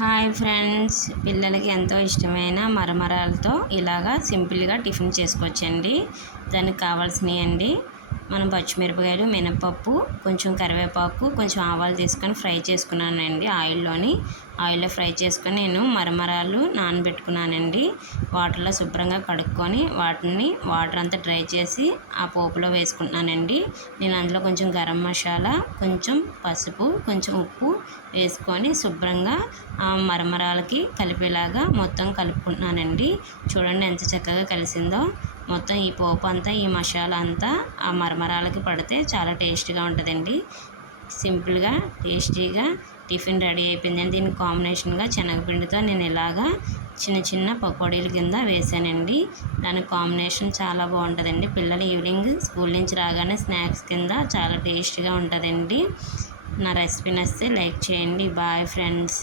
Hi friends. పిల్లలకి ఎంతో ఇష్టమైన మరమరాలతో ఇలాగా సింపుల్గా టిఫిన్ చేసుకోవచ్చండి. దానికి కావాల్సినవి అండి మనం పచ్చిమిరపకాయలు మినపప్పు కొంచెం కరివేపాకు కొంచెం ఆవాలు తీసుకొని ఫ్రై చేసుకున్నానండి ఆయిల్లోని. ఆయిల్లో ఫ్రై చేసుకొని నేను మరమరాలు నానబెట్టుకున్నానండి. వాటర్లో శుభ్రంగా కడుక్కొని వాటిని వాటర్ అంతా డ్రై చేసి ఆ పోపులో వేసుకుంటున్నానండి. నేను అందులో కొంచెం గరం మసాలా కొంచెం పసుపు కొంచెం ఉప్పు వేసుకొని శుభ్రంగా ఆ మరమరాలకి కలిపేలాగా మొత్తం కలుపుకుంటున్నానండి. చూడండి ఎంత చక్కగా కలిసిందో. మొత్తం ఈ పోపు అంతా ఈ మసాలా అంతా ఆ మరమరాలకి పడితే చాలా టేస్ట్గా ఉంటుందండి. సింపుల్గా టేస్టీగా టిఫిన్ రెడీ అయిపోయిందండి దీనికి కాంబినేషన్గా శనగపిండితో నేను ఇలాగా చిన్న చిన్న పకోడీల కింద వేసానండి. దాని కాంబినేషన్ చాలా బాగుంటుందండి. పిల్లలు ఈవినింగ్ స్కూల్ నుంచి రాగానే స్నాక్స్ కింద చాలా టేస్టీగా ఉంటుందండి. నా రెసిపీ నచ్చితే లైక్ చేయండి. Bye friends.